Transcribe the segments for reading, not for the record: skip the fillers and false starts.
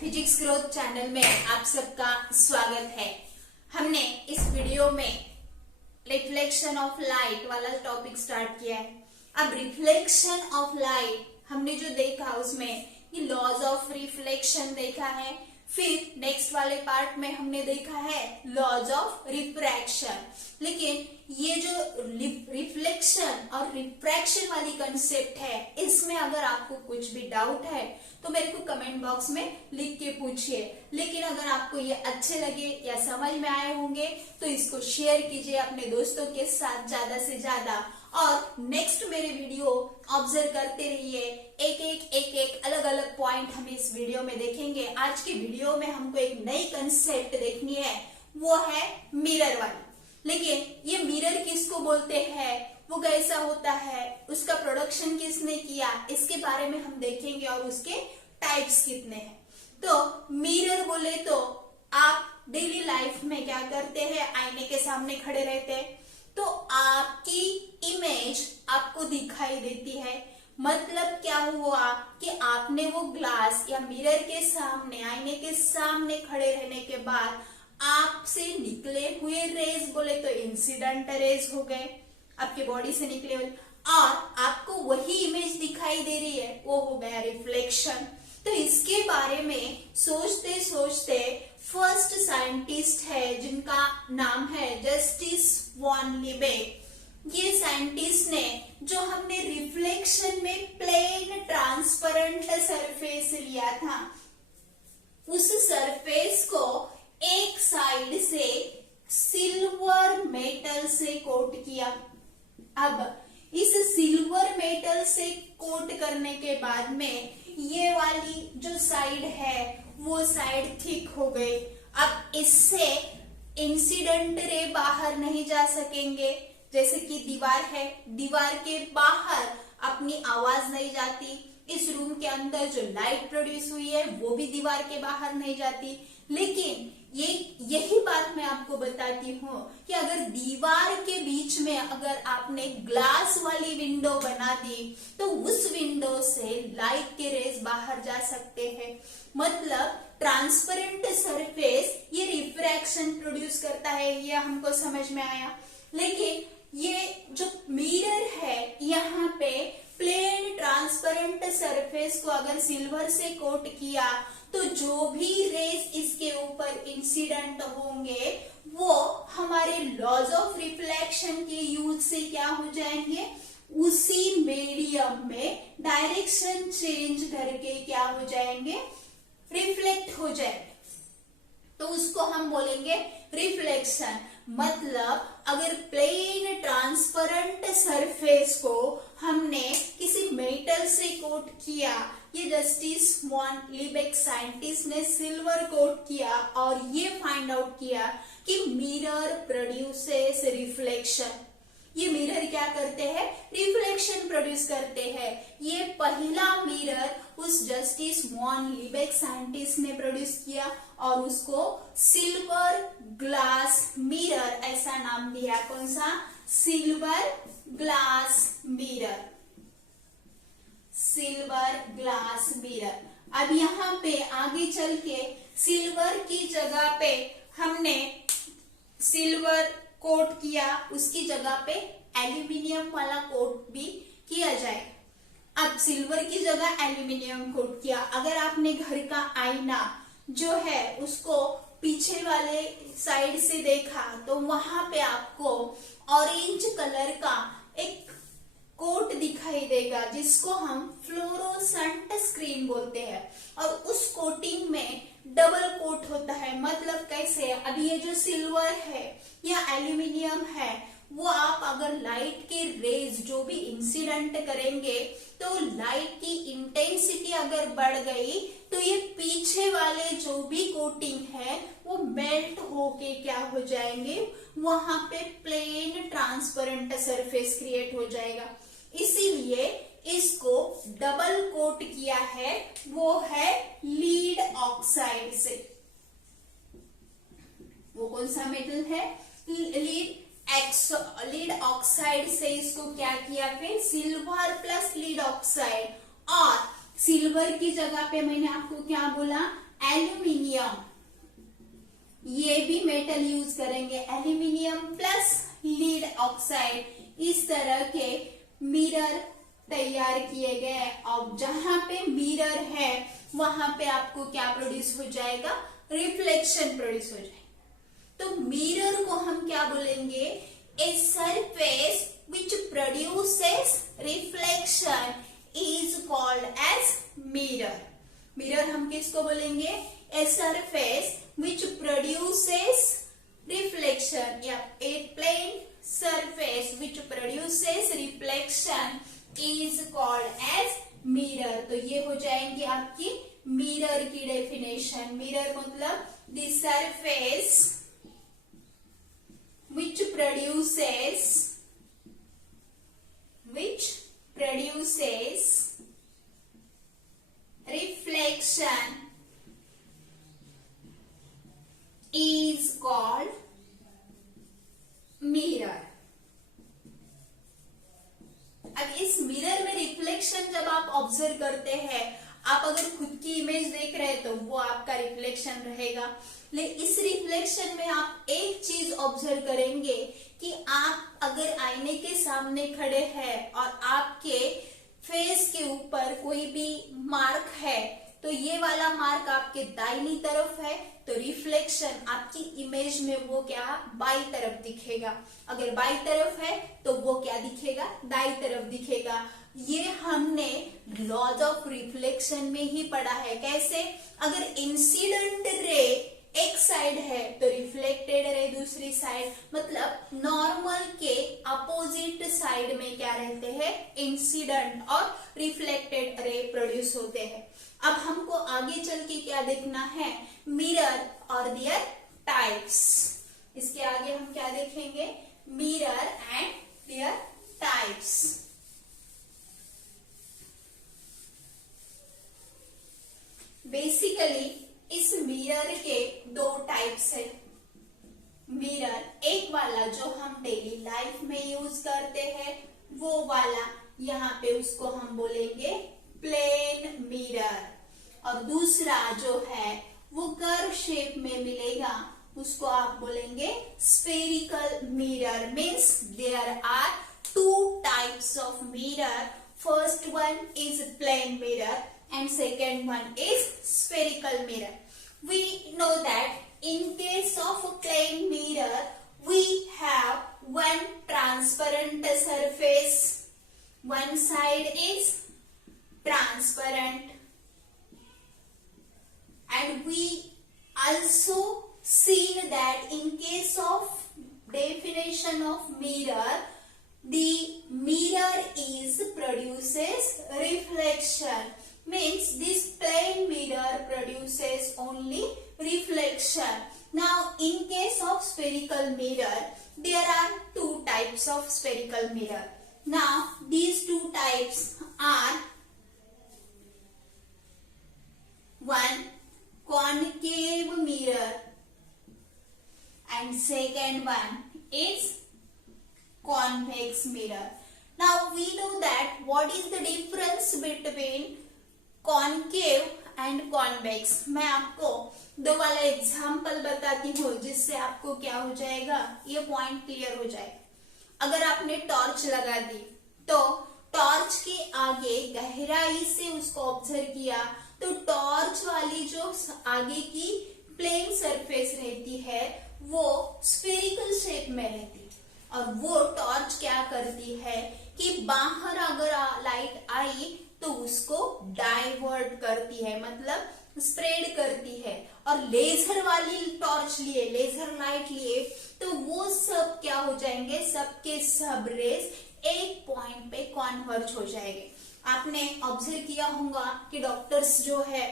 Physics growth channel में आप सबका स्वागत है। हमने इस वीडियो में रिफ्लेक्शन ऑफ लाइट वाला टॉपिक स्टार्ट किया है। अब रिफ्लेक्शन ऑफ लाइट हमने जो देखा उसमें ये लॉज ऑफ रिफ्लेक्शन देखा है, फिर नेक्स्ट वाले पार्ट में हमने देखा है लॉज ऑफ रिफ्रैक्शन। लेकिन ये जो रिफ्लेक्शन और रिफ्रैक्शन वाली कंसेप्ट है, इसमें अगर आपको कुछ भी डाउट है तो मेरे को कमेंट बॉक्स में लिख के पूछिए। लेकिन अगर आपको ये अच्छे लगे या समझ में आए होंगे तो इसको शेयर कीजिए अपने दोस्तों के साथ ज्यादा से ज्यादा, और नेक्स्ट मेरे वीडियो ऑब्जर्व करते रहिए। एक अलग अलग पॉइंट हम इस वीडियो में देखेंगे। आज की वीडियो में हमको एक नई कंसेप्ट देखनी है, वो है मिरर वाली। लेकिन ये मिरर किसको बोलते हैं, वो कैसा होता है, उसका प्रोडक्शन किसने किया, इसके बारे में हम देखेंगे और उसके टाइप्स कितने हैं। तो मिरर बोले तो आप डेली लाइफ में क्या करते हैं, आईने के सामने खड़े रहते हैं तो आपकी इमेज आपको दिखाई देती है। मतलब क्या हुआ कि आपने वो ग्लास या मिरर के सामने, आईने के सामने खड़े रहने के बाद आपसे निकले हुए रेज बोले तो इंसिडेंट रेज हो गए, आपके बॉडी से निकले हुए, और आपको वही इमेज दिखाई दे रही है, वो हो गया रिफ्लेक्शन। तो इसके बारे में सोचते सोचते फर्स्ट साइंटिस्ट है जिनका नाम है जस्टिस वॉन लिबेक। ये साइंटिस्ट ने जो हमने रिफ्लेक्शन में प्लेन ट्रांसपेरेंट सरफेस लिया था, उस सरफेस को एक साइड से सिल्वर मेटल से कोट किया। अब इस सिल्वर मेटल से कोट करने के बाद में ये वाली जो साइड है वो साइड थिक हो गई। अब इससे इंसिडेंट रे बाहर नहीं जा सकेंगे। जैसे कि दीवार है, दीवार के बाहर अपनी आवाज नहीं जाती, इस रूम के अंदर जो लाइट प्रोड्यूस हुई है वो भी दीवार के बाहर नहीं जाती। लेकिन यही बात मैं आपको बताती हूँ कि अगर दीवार के बीच में अगर आपने ग्लास वाली विंडो बना दी तो उस विंडो से लाइट के रेज बाहर जा सकते हैं। मतलब ट्रांसपेरेंट सरफेस ये रिफ्रैक्शन प्रोड्यूस करता है, ये हमको समझ में आया। लेकिन ये जो मिरर है, यहाँ पे प्लेन ट्रांसपेरेंट सरफेस को अगर सिल्वर से कोट किया तो जो भी रेज इसके ऊपर इंसिडेंट होंगे वो हमारे लॉज ऑफ रिफ्लेक्शन के यूज से क्या हो जाएंगे, उसी मीडियम में डायरेक्शन चेंज करके क्या हो जाएंगे, रिफ्लेक्ट हो जाएंगे। तो उसको हम बोलेंगे रिफ्लेक्शन। मतलब अगर प्लेन ट्रांसपेरेंट सरफेस को हमने किसी मेटल से कोट किया, ये जस्टिस वॉन लिबेक साइंटिस्ट ने सिल्वर कोट किया और ये फाइंड आउट किया कि मिरर प्रोड्यूसेस रिफ्लेक्शन। ये मिरर क्या करते हैं, रिफ्लेक्शन प्रोड्यूस करते हैं। ये पहला मिरर उस जस्टिस वॉन लिबेक साइंटिस्ट ने प्रोड्यूस किया और उसको सिल्वर ग्लास मिरर ऐसा नाम दिया। कौन सा, silver glass mirror, silver glass mirror. अब यहाँ पे आगे चल के सिल्वर की जगह पे हमने सिल्वर कोट किया, उसकी जगह पे एल्यूमिनियम वाला कोट भी किया जाए। अब सिल्वर की जगह एल्यूमिनियम कोट किया। अगर आपने घर का आईना जो है उसको पीछे वाले साइड से देखा तो वहां पे आपको ऑरेंज कलर का एक कोट दिखाई देगा जिसको हम फ्लोरोसेंट स्क्रीन बोलते हैं, और उस कोटिंग में डबल कोट होता है। मतलब कैसे, अब ये जो सिल्वर है या एल्यूमिनियम है वो आप अगर लाइट के रेज जो भी इंसिडेंट करेंगे तो लाइट की इंटेंसिटी अगर बढ़ गई तो ये पीछे वाले जो भी कोटिंग है वो मेल्ट होके क्या हो जाएंगे, वहां पे प्लेन ट्रांसपेरेंट सरफेस क्रिएट हो जाएगा। इसीलिए इसको डबल कोट किया है, वो है लीड ऑक्साइड से। वो कौन सा मेटल है, लीड ऑक्साइड से इसको क्या किया, फिर सिल्वर प्लस लीड ऑक्साइड, और सिल्वर की जगह पे मैंने आपको क्या बोला, एल्यूमिनियम, ये भी मेटल यूज करेंगे, एल्यूमिनियम प्लस लीड ऑक्साइड, इस तरह के मिरर तैयार किए गए। और जहां पे मिरर है वहां पे आपको क्या प्रोड्यूस हो जाएगा, रिफ्लेक्शन प्रोड्यूस हो जाएगा। तो मिरर को हम क्या बोलेंगे, a surface which produces reflection is called as mirror. Mirror हम किसको बोलेंगे, a surface which produces reflection, या a plane surface which produces reflection is called as mirror। तो ये हो जाएंगी आपकी मिरर की डेफिनेशन। मिरर मतलब the surface which produces reflection is called mirror। अब इस मिरर में रिफ्लेक्शन जब आप ऑब्जर्व करते हैं, आप अगर खुद की इमेज देख रहे हैं तो वो आपका रिफ्लेक्शन रहेगा। लेकिन इस रिफ्लेक्शन में आप एक चीज ऑब्जर्व करेंगे कि आप अगर आईने के सामने खड़े हैं और आपके फेस के ऊपर कोई भी मार्क है, तो ये वाला मार्क आपके दाहिनी तरफ है, तो रिफ्लेक्शन आपकी इमेज में वो क्या बाई तरफ दिखेगा। अगर बाई तरफ है तो वो क्या दिखेगा, दाई तरफ दिखेगा। ये हमने लॉज ऑफ रिफ्लेक्शन में ही पढ़ा है। कैसे, अगर इंसिडेंट रे एक साइड है तो रिफ्लेक्टेड रे दूसरी साइड, मतलब नॉर्मल के अपोजिट साइड में क्या रहते हैं, इंसिडेंट और रिफ्लेक्टेड रे प्रोड्यूस होते हैं। अब हमको आगे चल के क्या देखना है, मिरर और देयर टाइप्स। इसके आगे हम क्या देखेंगे, mirror and there types. Basically इस मिरर के दो टाइप्स है। मिरर एक वाला जो हम डेली लाइफ में यूज करते हैं वो वाला, यहाँ पे उसको हम बोलेंगे प्लेन मिरर, और दूसरा जो है वो कर्व शेप में मिलेगा, उसको आप बोलेंगे spherical mirror. Means there are two types of mirror, first one is plane mirror and second one is spherical mirror. We know that in case of a plane mirror we have one transparent surface, one side is transparent, and we also seen that in case of definition of mirror, the mirror is produces reflection. Means this plane mirror produces only reflection. Now in case of spherical mirror, there are two types of spherical mirror. Now these two types are, one concave mirror and second one is convex mirror. Now we know that what is the difference between concave and convex. मैं आपको दो वाला example बताती हूँ जिससे आपको क्या हो जाएगा, ये पॉइंट क्लियर हो जाएगा। अगर आपने टॉर्च लगा दी तो टॉर्च के आगे गहराई से उसको ऑब्जर्व किया तो टॉर्च वाली जो आगे की प्लेन सरफेस रहती है वो स्फेरिकल शेप में रहती है, और वो टॉर्च क्या करती है कि बाहर अगर लाइट आई तो उसको डाइवर्ट करती है, मतलब स्प्रेड करती है। और लेजर वाली टॉर्च लिए, लेजर लाइट लिए, तो वो सब क्या हो जाएंगे, सबके सब रेस एक पॉइंट पे कॉन्वर्ज हो जाएंगे। आपने ऑब्जर्व किया होगा कि डॉक्टर्स जो है,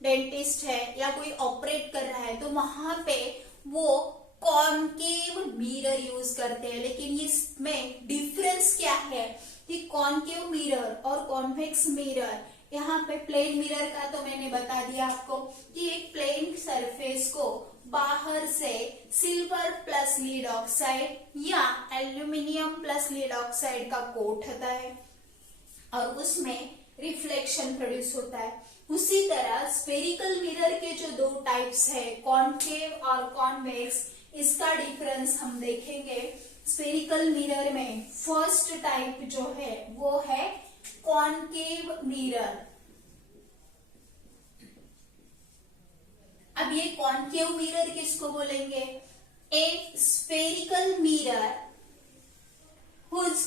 डेंटिस्ट है या कोई ऑपरेट कर रहा है तो वहां पे वो कॉनकेव मिरर यूज करते हैं, लेकिन इसमें डिफरेंस क्या है कि कॉनकेव मिरर और कॉन्वेक्स मिरर, यहाँ पे प्लेन मिरर का तो मैंने बता दिया आपको कि एक प्लेन सरफेस को बाहर से सिल्वर प्लस लीड ऑक्साइड या एल्यूमिनियम प्लस लीड ऑक्साइड का कोट होता है और उसमें रिफ्लेक्शन प्रोड्यूस होता है। उसी तरह स्फेरिकल मिरर के जो दो टाइप्स है, कॉनकेव और कॉन्वेक्स, इसका डिफरेंस हम देखेंगे। स्फेरिकल मिरर में फर्स्ट टाइप जो है वो है कॉनकेव मिरर। अब ये कॉनकेव मिरर किसको बोलेंगे? ए spherical mirror whose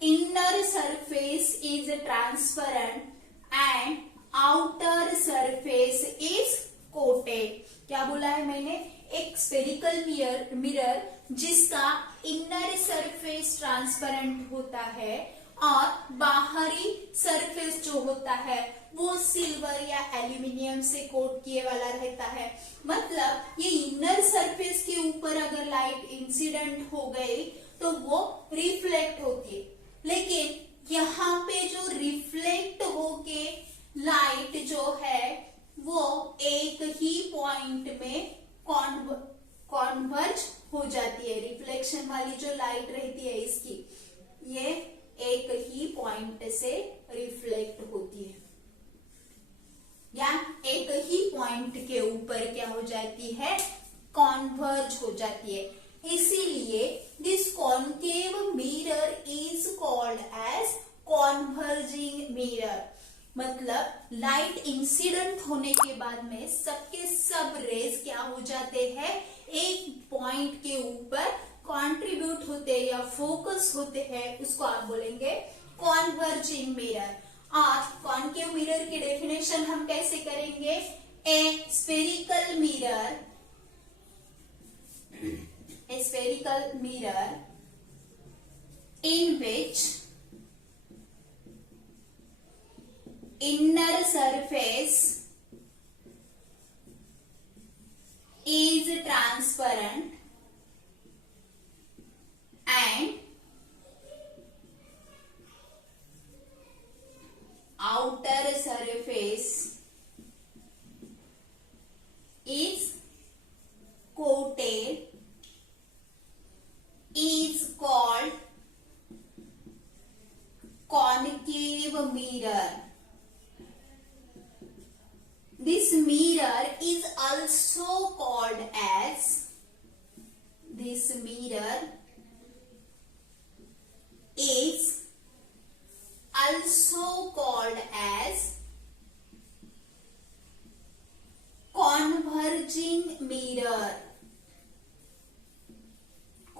inner surface is transparent and outer surface is coated। क्या बोला है मैंने? एक स्फेरिकल मिरर जिसका इनर सरफेस ट्रांसपेरेंट होता है और बाहरी सरफेस जो होता है वो सिल्वर या एल्यूमिनियम से कोट किए वाला रहता है। मतलब ये इनर सरफेस के ऊपर अगर लाइट इंसिडेंट हो गई तो वो रिफ्लेक्ट होती है, लेकिन यहाँ पे जो रिफ्लेक्ट होके लाइट जो है वो एक ही पॉइंट में कॉन्वर्ज हो जाती है। रिफ्लेक्शन वाली जो लाइट रहती है इसकी, ये एक ही पॉइंट से रिफ्लेक्ट होती है या एक ही पॉइंट के ऊपर क्या हो जाती है? कॉन्वर्ज हो जाती है। इसीलिए this concave mirror is called as converging mirror. मतलब लाइट इंसिडेंट होने के बाद में सबके सब रेज क्या हो जाते हैं? एक पॉइंट के ऊपर कंट्रीब्यूट होते हैं या फोकस होते हैं, उसको आप बोलेंगे कॉन्वर्जिंग मिरर। और कॉनकेव मिरर की डेफिनेशन हम कैसे करेंगे? ए spherical mirror, a spherical mirror in which inner surface is transparent and outer surface is coated is called concave mirror. This mirror is also called as converging mirror।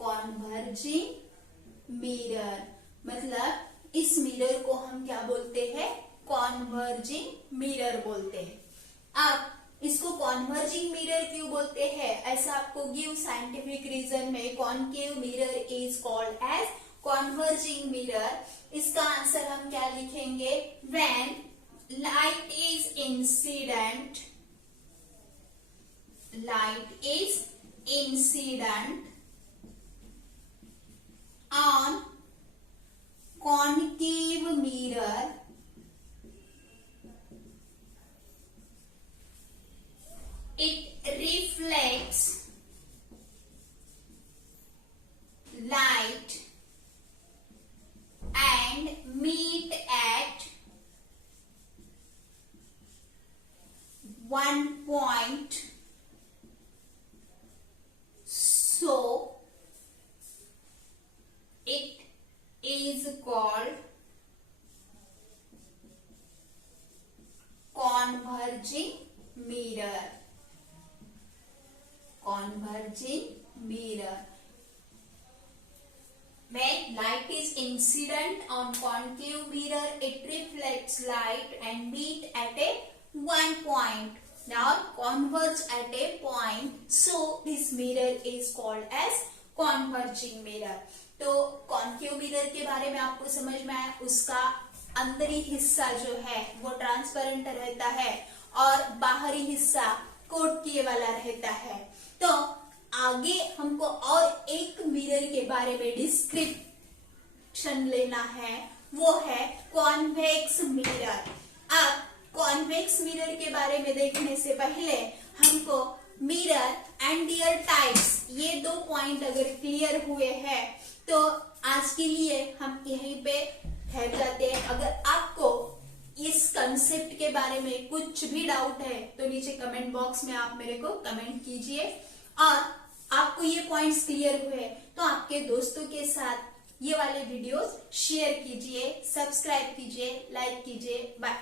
Converging mirror मतलब इस mirror को हम क्या बोलते हैं? Converging mirror बोलते हैं। अब इसको कॉन्वर्जिंग मिरर क्यों बोलते हैं? ऐसा आपको गिव साइंटिफिक रीजन में। Concave mirror is called as converging mirror. इसका आंसर हम क्या लिखेंगे? When light is incident on concave mirror, it reflects light and meet at one point, so it is called converging mirror। When light is incident on concave mirror, it reflects light and meet at a one point, now converge at a point, so this mirror is called as converging mirror। तो concave mirror के बारे में आपको समझ में आया। उसका अंदरी हिस्सा जो है वो ट्रांसपेरेंट रहता है और बाहरी हिस्सा कोट किए वाला रहता है। तो आगे हमको और एक मिरर के बारे में डिस्क्रिप्शन लेना है, वो है कॉन्वेक्स मिरर। अब कॉन्वेक्स मिरर के बारे में देखने से पहले हमको मिरर एंड देयर टाइप्स, ये दो पॉइंट अगर क्लियर हुए हैं तो आज के लिए हम यहीं पे ठहर जाते हैं। अगर आपको इस कंसेप्ट के बारे में कुछ भी डाउट है तो नीचे कमेंट बॉक्स में आप मेरे को कमेंट कीजिए, और आपको ये पॉइंट्स क्लियर हुए तो आपके दोस्तों के साथ ये वाले वीडियोस शेयर कीजिए, सब्सक्राइब कीजिए, लाइक कीजिए। बाय।